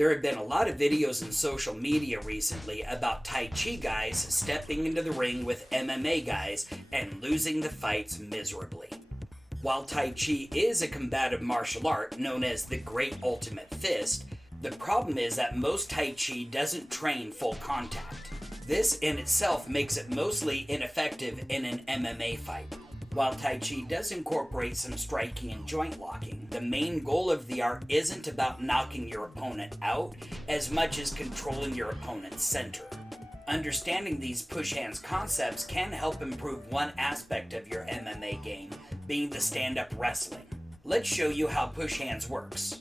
There have been a lot of videos in social media recently about Tai Chi guys stepping into the ring with MMA guys and losing the fights miserably. While Tai Chi is a combative martial art known as the Great Ultimate Fist, the problem is that most Tai Chi doesn't train full contact. This in itself makes it mostly ineffective in an MMA fight. While Tai Chi does incorporate some striking and joint locking, the main goal of the art isn't about knocking your opponent out as much as controlling your opponent's center. Understanding these push hands concepts can help improve one aspect of your MMA game, being the stand-up wrestling. Let's show you how push hands works.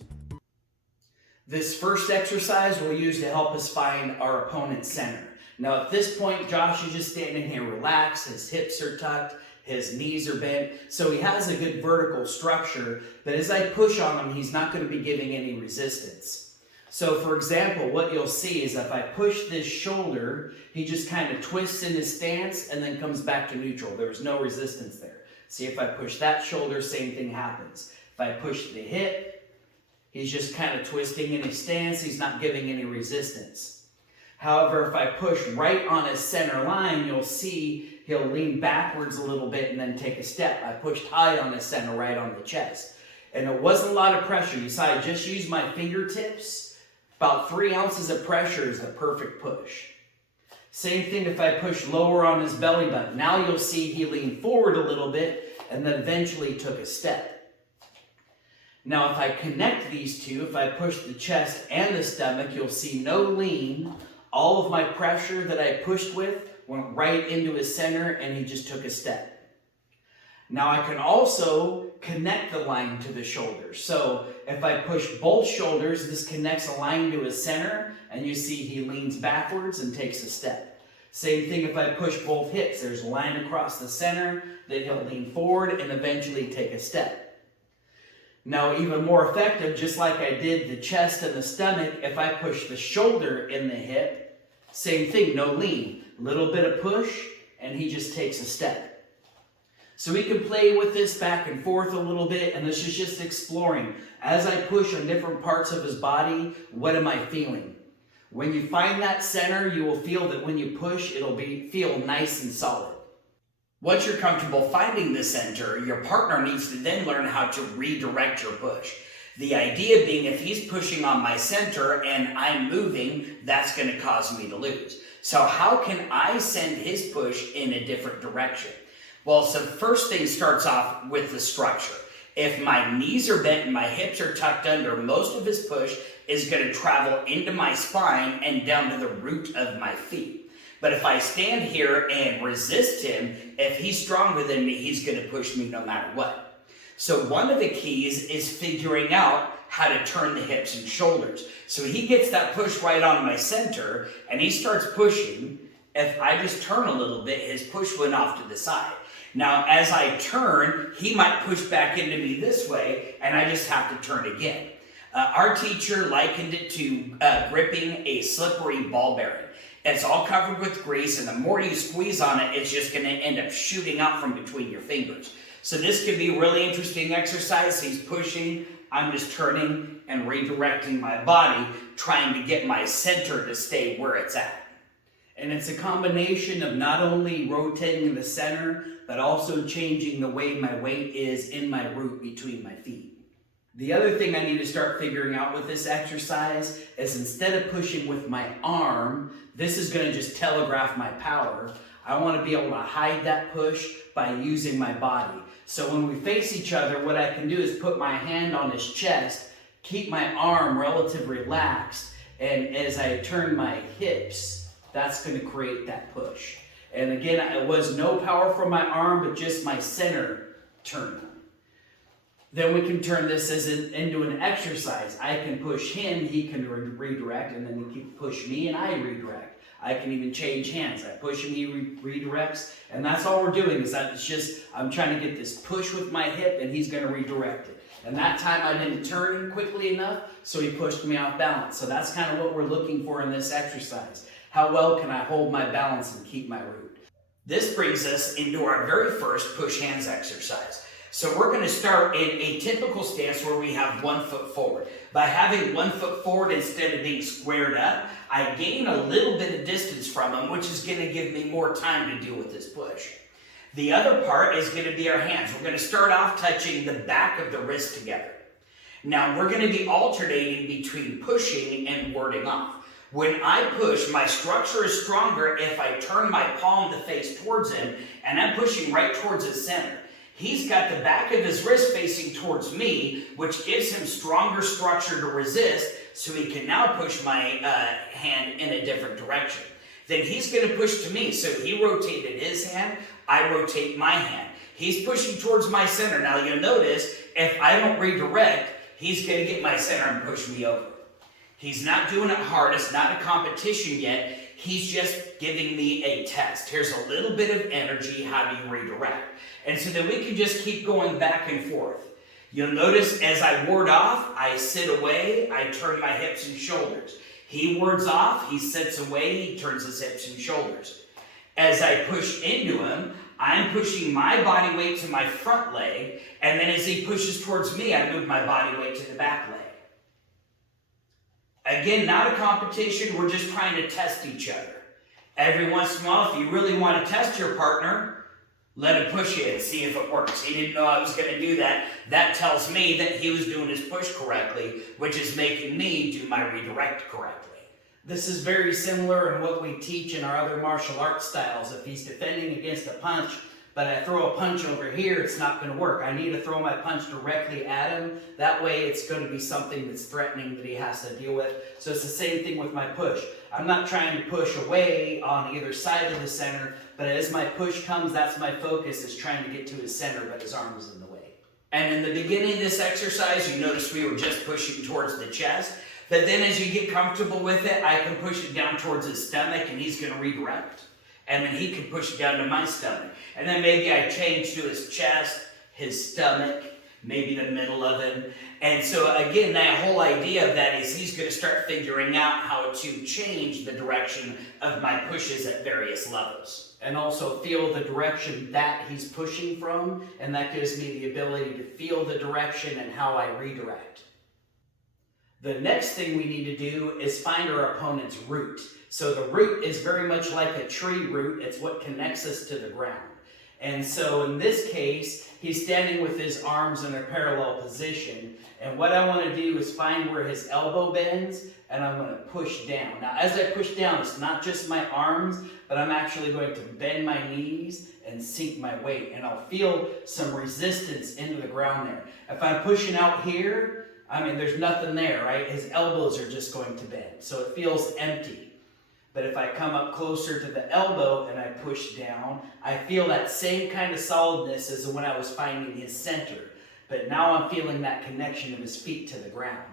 This first exercise we'll use to help us find our opponent's center. Now at this point, Josh is just standing here relaxed, his hips are tucked, his knees are bent, so he has a good vertical structure, but as I push on him, he's not going to be giving any resistance. So for example, what you'll see is if I push this shoulder, he just kind of twists in his stance and then comes back to neutral. There's no resistance there. See, if I push that shoulder, same thing happens. If I push the hip, he's just kind of twisting in his stance, he's not giving any resistance. However, if I push right on his center line, you'll see he'll lean backwards a little bit and then take a step. I pushed high on his center, right on the chest. And it wasn't a lot of pressure. You saw I just used my fingertips. About 3 ounces of pressure is the perfect push. Same thing if I push lower on his belly button. Now you'll see he leaned forward a little bit and then eventually took a step. Now if I connect these two, if I push the chest and the stomach, you'll see no lean. All of my pressure that I pushed with went right into his center and he just took a step. Now I can also connect the line to the shoulders. So if I push both shoulders, this connects a line to his center and you see he leans backwards and takes a step. Same thing if I push both hips. There's a line across the center that he'll lean forward and eventually take a step. Now even more effective, just like I did the chest and the stomach, if I push the shoulder in the hip, same thing, no lean. Little bit of push, and he just takes a step. So we can play with this back and forth a little bit, and this is just exploring. As I push on different parts of his body, what am I feeling? When you find that center, you will feel that when you push, it'll feel nice and solid. Once you're comfortable finding the center, your partner needs to then learn how to redirect your push. The idea being if he's pushing on my center and I'm moving, that's going to cause me to lose. So how can I send his push in a different direction? Well, so first thing starts off with the structure. If my knees are bent and my hips are tucked under, most of his push is going to travel into my spine and down to the root of my feet. But if I stand here and resist him, if he's stronger than me, he's going to push me no matter what. So one of the keys is figuring out how to turn the hips and shoulders. So he gets that push right on my center and he starts pushing. If I just turn a little bit, his push went off to the side. Now, as I turn, he might push back into me this way and I just have to turn again. Our teacher likened it to gripping a slippery ball bearing. It's all covered with grease, and the more you squeeze on it, it's just going to end up shooting out from between your fingers. So this could be a really interesting exercise. He's pushing, I'm just turning and redirecting my body, trying to get my center to stay where it's at. And it's a combination of not only rotating the center, but also changing the way my weight is in my root between my feet. The other thing I need to start figuring out with this exercise is instead of pushing with my arm, this is going to just telegraph my power. I want to be able to hide that push by using my body. So when we face each other, what I can do is put my hand on his chest, keep my arm relatively relaxed, and as I turn my hips, that's going to create that push. And again, it was no power from my arm, but just my center turning. Then we can turn this into an exercise. I can push him, he can redirect, and then he can push me and I redirect. I can even change hands. I push him, he redirects, and that's all we're doing is that it's just, I'm trying to get this push with my hip and he's going to redirect it. And that time I didn't turn quickly enough, so he pushed me off balance. So that's kind of what we're looking for in this exercise. How well can I hold my balance and keep my root? This brings us into our very first push hands exercise. So we're going to start in a typical stance where we have 1 foot forward. By having 1 foot forward instead of being squared up, I gain a little bit of distance from him, which is going to give me more time to deal with this push. The other part is going to be our hands. We're going to start off touching the back of the wrist together. Now we're going to be alternating between pushing and warding off. When I push, my structure is stronger if I turn my palm to face towards him and I'm pushing right towards his center. He's got the back of his wrist facing towards me, which gives him stronger structure to resist, so he can now push my hand in a different direction. Then he's going to push to me, so he rotated his hand, I rotate my hand. He's pushing towards my center. Now you'll notice, if I don't redirect, he's going to get my center and push me over. He's not doing it hard. It's not a competition yet. He's just giving me a test. Here's a little bit of energy. How do you redirect? And so then we can just keep going back and forth. You'll notice as I ward off, I sit away, I turn my hips and shoulders. He wards off, he sits away, he turns his hips and shoulders. As I push into him, I'm pushing my body weight to my front leg, and then as he pushes towards me, I move my body weight to the back leg. Again, not a competition, we're just trying to test each other. Every once in a while, if you really want to test your partner, let him push you and see if it works. He didn't know I was going to do that. That tells me that he was doing his push correctly, which is making me do my redirect correctly. This is very similar in what we teach in our other martial arts styles. If he's defending against a punch, but I throw a punch over here, it's not going to work. I need to throw my punch directly at him. That way it's going to be something that's threatening that he has to deal with. So it's the same thing with my push. I'm not trying to push away on either side of the center, but as my push comes, that's my focus, is trying to get to his center, but his arm is in the way. And in the beginning of this exercise, you notice we were just pushing towards the chest. But then as you get comfortable with it, I can push it down towards his stomach and he's going to redirect. And then he can push it down to my stomach. And then maybe I change to his chest, his stomach, maybe the middle of him. And so again, that whole idea of that is he's going to start figuring out how to change the direction of my pushes at various levels. And also feel the direction that he's pushing from, and that gives me the ability to feel the direction and how I redirect. The next thing we need to do is find our opponent's root. So the root is very much like a tree root. It's what connects us to the ground. And so in this case, he's standing with his arms in a parallel position. And what I want to do is find where his elbow bends, and I'm going to push down. Now, as I push down, it's not just my arms, but I'm actually going to bend my knees and sink my weight. And I'll feel some resistance into the ground there. If I'm pushing out here, there's nothing there, right? His elbows are just going to bend. So it feels empty. But if I come up closer to the elbow and I push down, I feel that same kind of solidness as when I was finding his center. But now I'm feeling that connection of his feet to the ground.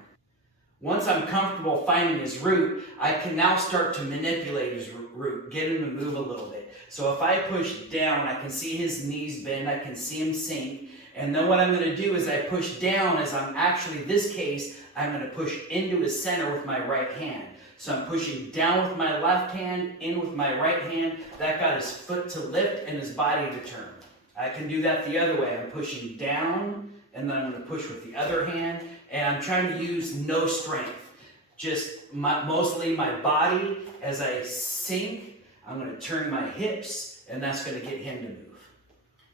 Once I'm comfortable finding his root, I can now start to manipulate his root, get him to move a little bit. So if I push down, I can see his knees bend, I can see him sink. And then what I'm going to do is I push down as I'm actually, this case, I'm going to push into his center with my right hand. So I'm pushing down with my left hand, in with my right hand. That got his foot to lift and his body to turn. I can do that the other way. I'm pushing down, and then I'm going to push with the other hand. And I'm trying to use no strength. Just mostly my body. As I sink, I'm going to turn my hips, and that's going to get him to move.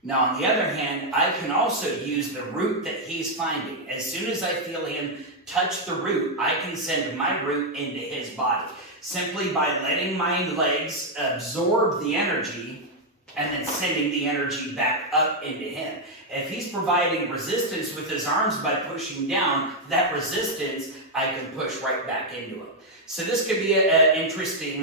Now, on the other hand, I can also use the root that he's finding. As soon as I feel him touch the root, I can send my root into his body. Simply by letting my legs absorb the energy and then sending the energy back up into him. If he's providing resistance with his arms by pushing down, that resistance I can push right back into him. So this could be an interesting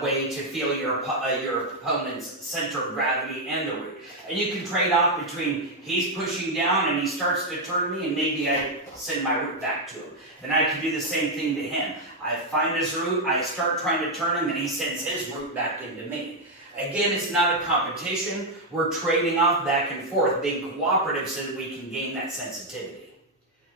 way to feel your opponent's center of gravity and the root. And you can trade off between he's pushing down and he starts to turn me, and maybe I send my root back to him. Then I can do the same thing to him. I find his root, I start trying to turn him, and he sends his root back into me. Again, it's not a competition. We're trading off back and forth, being cooperative so that we can gain that sensitivity.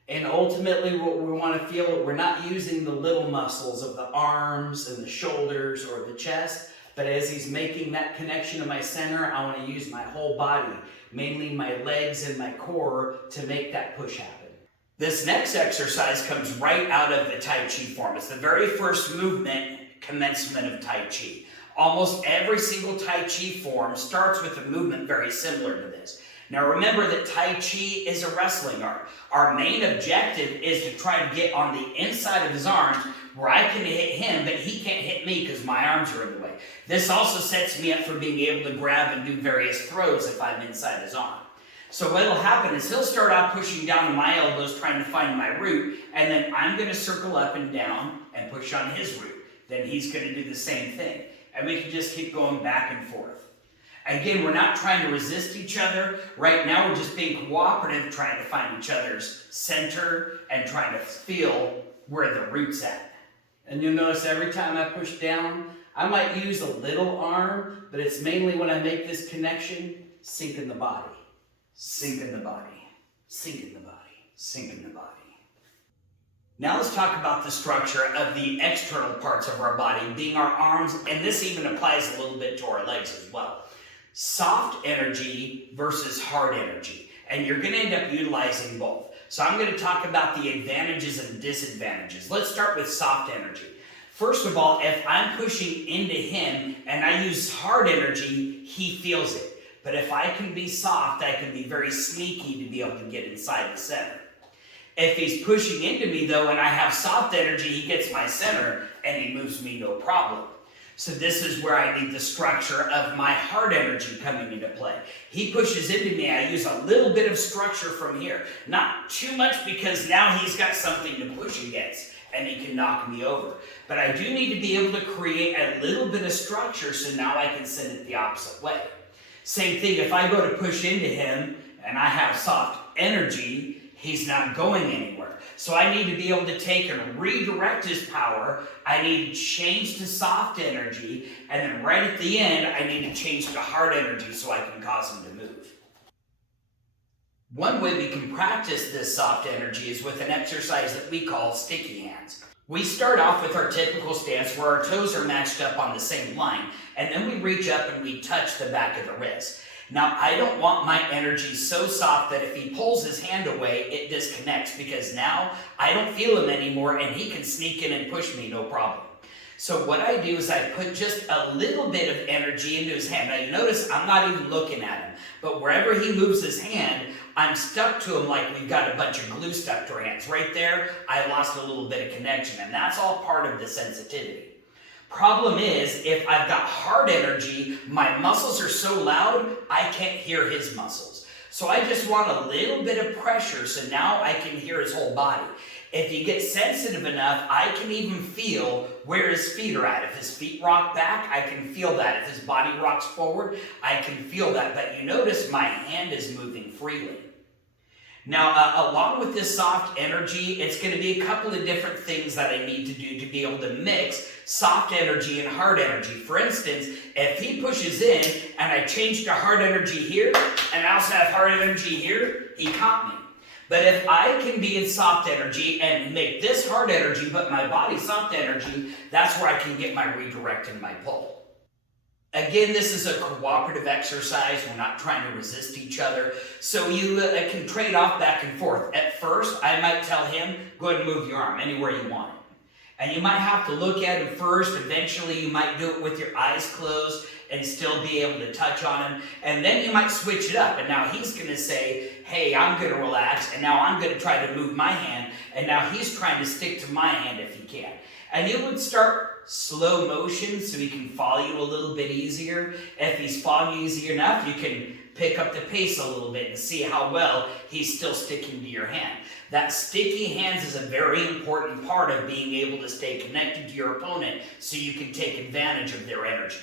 And ultimately what we want to feel, we're not using the little muscles of the arms and the shoulders or the chest, But as he's making that connection to my center, I want to use my whole body, mainly my legs and my core, to make that push happen. This next exercise comes right out of the Tai Chi form. It's the very first movement, commencement of Tai Chi. Almost every single Tai Chi form starts with a movement very similar to this. Now remember that Tai Chi is a wrestling art. Our main objective is to try to get on the inside of his arms where I can hit him, but he can't hit me because my arms are in the way. This also sets me up for being able to grab and do various throws if I'm inside his arm. So what'll happen is he'll start out pushing down on my elbows trying to find my root, and then I'm going to circle up and down and push on his root. Then he's going to do the same thing. And we can just keep going back and forth. Again, we're not trying to resist each other. Right now, we're just being cooperative, trying to find each other's center and trying to feel where the root's at. And you'll notice every time I push down, I might use a little arm, but it's mainly when I make this connection, sink in the body. Sink in the body. Sink in the body. Sink in the body. Now let's talk about the structure of the external parts of our body, being our arms, and this even applies a little bit to our legs as well. Soft energy versus hard energy, and you're going to end up utilizing both. So I'm going to talk about the advantages and disadvantages. Let's start with soft energy. First of all, if I'm pushing into him and I use hard energy, he feels it. But if I can be soft, I can be very sneaky to be able to get inside the center. If he's pushing into me though, and I have soft energy, he gets my center and he moves me no problem. So this is where I need the structure of my hard energy coming into play. He pushes into me, I use a little bit of structure from here. Not too much because now he's got something to push against and he can knock me over. But I do need to be able to create a little bit of structure so now I can send it the opposite way. Same thing, if I go to push into him and I have soft energy, he's not going anywhere. So I need to be able to take and redirect his power. I need to change to soft energy. And then right at the end, I need to change to hard energy so I can cause him to move. One way we can practice this soft energy is with an exercise that we call sticky hands. We start off with our typical stance where our toes are matched up on the same line, and then we reach up and we touch the back of the wrist. Now, I don't want my energy so soft that if he pulls his hand away, it disconnects because now I don't feel him anymore and he can sneak in and push me, no problem. So what I do is I put just a little bit of energy into his hand. Now you notice I'm not even looking at him, but wherever he moves his hand, I'm stuck to him like we've got a bunch of glue stuck to our hands. Right there, I lost a little bit of connection, and that's all part of the sensitivity. Problem is, if I've got hard energy, my muscles are so loud, I can't hear his muscles. So I just want a little bit of pressure so now I can hear his whole body. If you get sensitive enough, I can even feel where his feet are at. If his feet rock back, I can feel that. If his body rocks forward, I can feel that. But you notice my hand is moving freely. Now, along with this soft energy, it's going to be a couple of different things that I need to do to be able to mix soft energy and hard energy. For instance, if he pushes in and I change to hard energy here, and I also have hard energy here, he caught me. But if I can be in soft energy and make this hard energy, but my body soft energy, that's where I can get my redirect and my pull. Again, this is a cooperative exercise. We're not trying to resist each other. So you can trade off back and forth. At first, I might tell him, go ahead and move your arm anywhere you want it. And you might have to look at him first. Eventually, you might do it with your eyes closed and still be able to touch on him. And then you might switch it up. And now he's going to say, hey, I'm going to relax. And now I'm going to try to move my hand. And now he's trying to stick to my hand if he can. And you would start slow motion so he can follow you a little bit easier. If he's following you easy enough, you can pick up the pace a little bit and see how well he's still sticking to your hand. That sticky hands is a very important part of being able to stay connected to your opponent so you can take advantage of their energy.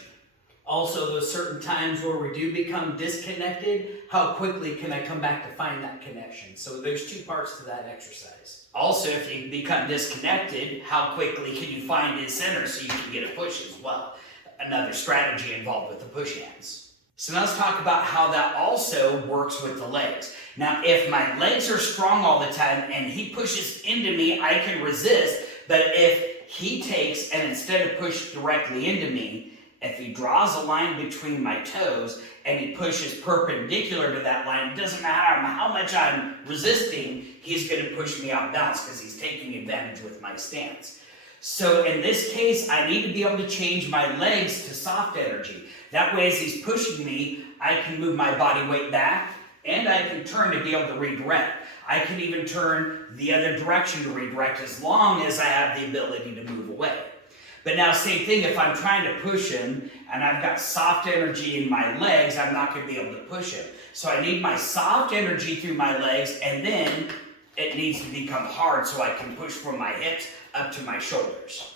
Also, those certain times where we do become disconnected, how quickly can I come back to find that connection? So there's two parts to that exercise. Also, if you become disconnected, how quickly can you find his center so you can get a push as well? Another strategy involved with the push hands. So now let's talk about how that also works with the legs. Now, if my legs are strong all the time and he pushes into me, I can resist. But if he takes and instead of push directly into me, If he draws a line between my toes and he pushes perpendicular to that line, it doesn't matter how much I'm resisting, he's going to push me off balance because he's taking advantage with my stance. So in this case, I need to be able to change my legs to soft energy. That way, as he's pushing me, I can move my body weight back and I can turn to be able to redirect. I can even turn the other direction to redirect as long as I have the ability to move away. But now, same thing, if I'm trying to push him and I've got soft energy in my legs, I'm not going to be able to push him. So I need my soft energy through my legs, and then it needs to become hard so I can push from my hips up to my shoulders.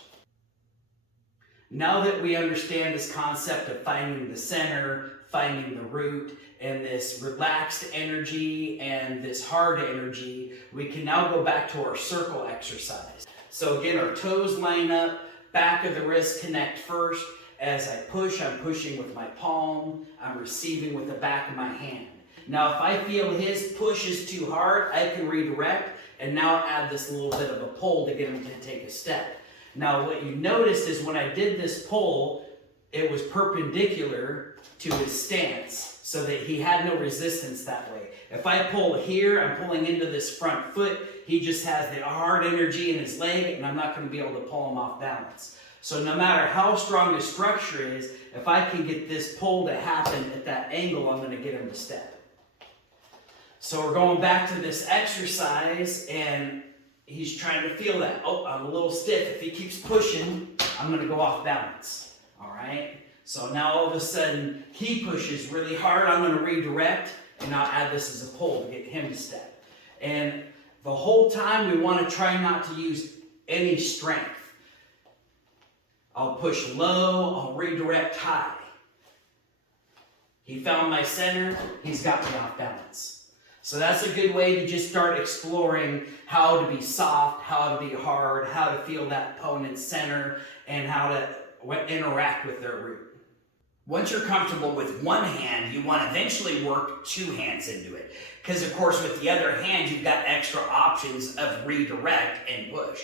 Now that we understand this concept of finding the center, finding the root, and this relaxed energy and this hard energy, we can now go back to our circle exercise. So again, our toes line up, back of the wrist connect first. As I push, I'm pushing with my palm. I'm receiving with the back of my hand. Now, if I feel his push is too hard, I can redirect and now add this little bit of a pull to get him to take a step. Now, what you noticed is when I did this pull, it was perpendicular to his stance so that he had no resistance that way. If I pull here, I'm pulling into this front foot. He just has the hard energy in his leg, and I'm not going to be able to pull him off balance. So no matter how strong the structure is, if I can get this pull to happen at that angle, I'm going to get him to step. So we're going back to this exercise, and he's trying to feel that. Oh, I'm a little stiff. If he keeps pushing, I'm going to go off balance. All right? So now all of a sudden, he pushes really hard. I'm going to redirect, and I'll add this as a pull to get him to step. And the whole time, we want to try not to use any strength. I'll push low, I'll redirect high. He found my center, he's got me off balance. So that's a good way to just start exploring how to be soft, how to be hard, how to feel that opponent's center, and how to interact with their root. Once you're comfortable with one hand, you want to eventually work two hands into it. Because, of course, with the other hand, you've got extra options of redirect and push.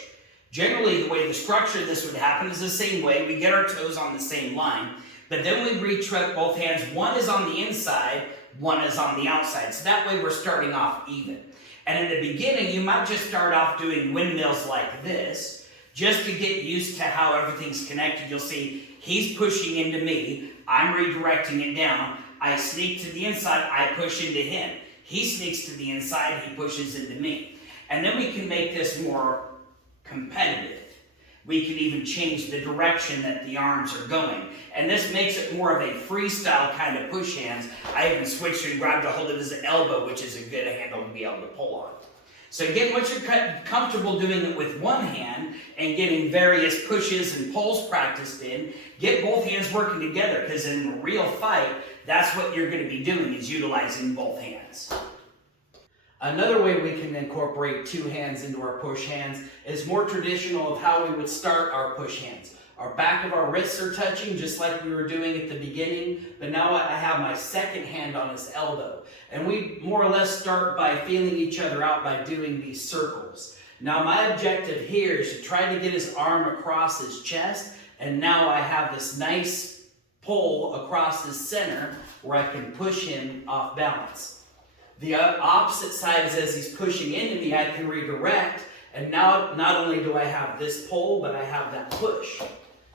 Generally, the way the structure of this would happen is the same way. We get our toes on the same line, but then we redirect both hands. One is on the inside, one is on the outside. So that way we're starting off even. And in the beginning, you might just start off doing windmills like this, just to get used to how everything's connected. You'll see he's pushing into me, I'm redirecting it down. I sneak to the inside, I push into him. He sneaks to the inside, he pushes into me. And then we can make this more competitive. We can even change the direction that the arms are going. And this makes it more of a freestyle kind of push hands. I even switched and grabbed a hold of his elbow, which is a good handle to be able to pull on. So again, once you're comfortable doing it with one hand and getting various pushes and pulls practiced in, get both hands working together, because in a real fight, that's what you're going to be doing, is utilizing both hands. Another way we can incorporate two hands into our push hands is more traditional of how we would start our push hands. Our back of our wrists are touching just like we were doing at the beginning, but now I have my second hand on his elbow. And we more or less start by feeling each other out by doing these circles. Now my objective here is to try to get his arm across his chest, and now I have this nice pull across his center where I can push him off balance. The opposite side is as he's pushing into me, I can redirect, and now not only do I have this pull, but I have that push,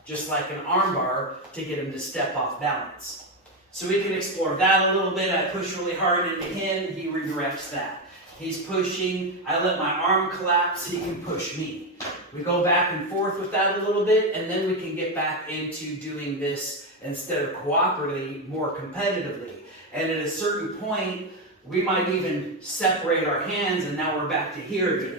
just like an arm bar, to get him to step off balance. So we can explore that a little bit. I push really hard into him, he redirects that. He's pushing, I let my arm collapse, he can push me. We go back and forth with that a little bit, and then we can get back into doing this instead of cooperatively, more competitively. And at a certain point, we might even separate our hands, and now we're back to here again.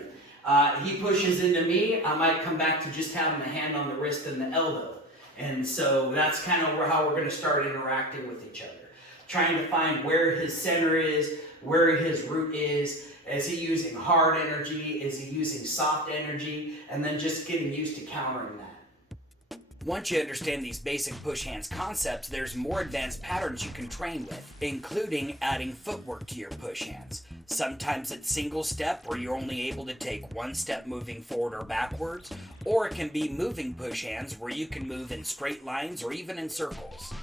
He pushes into me, I might come back to just having a hand on the wrist and the elbow. And so that's kind of how we're going to start interacting with each other. Trying to find where his center is, where his root is. Is he using hard energy? Is he using soft energy? And then just getting used to countering that. Once you understand these basic push hands concepts, there's more advanced patterns you can train with, including adding footwork to your push hands. Sometimes it's single step where you're only able to take one step moving forward or backwards, or it can be moving push hands where you can move in straight lines or even in circles.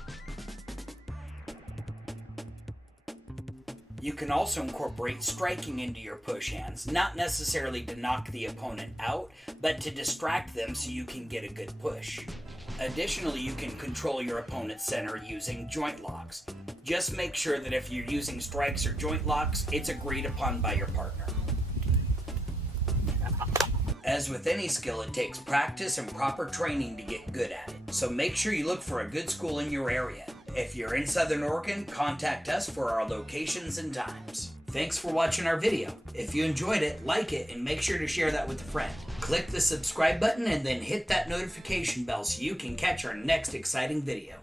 You can also incorporate striking into your push hands, not necessarily to knock the opponent out, but to distract them so you can get a good push. Additionally, you can control your opponent's center using joint locks. Just make sure that if you're using strikes or joint locks, it's agreed upon by your partner. As with any skill, it takes practice and proper training to get good at it. So make sure you look for a good school in your area. If you're in Southern Oregon, contact us for our locations and times. Thanks for watching our video. If you enjoyed it, like it and make sure to share that with a friend. Click the subscribe button and then hit that notification bell so you can catch our next exciting video.